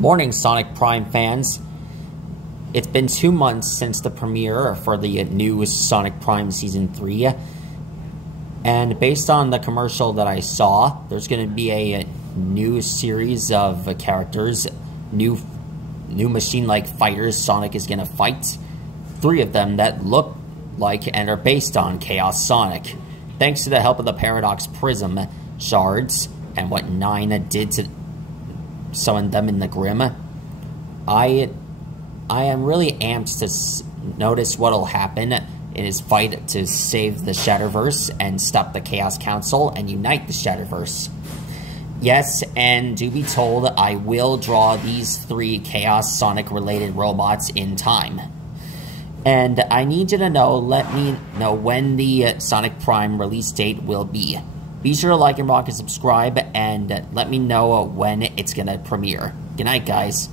Morning, Sonic Prime fans. It's been 2 months since the premiere for the new Sonic Prime Season 3. And based on the commercial that I saw, there's going to be a new series of characters, new machine-like fighters Sonic is going to fight. 3 of them that look like and are based on Chaos Sonic. Thanks to the help of the Paradox Prism, Shards, and what 9 did to summon them in the Grim. I am really amped to notice what'll happen in his fight to save the Shatterverse and stop the Chaos Council and unite the Shatterverse. Yes, and do be told, I will draw these 3 Chaos Sonic related robots in time. And I need you to know, let me know when the Sonic Prime release date will be. Be sure to like and rock and subscribe, and let me know when it's gonna premiere. Good night, guys.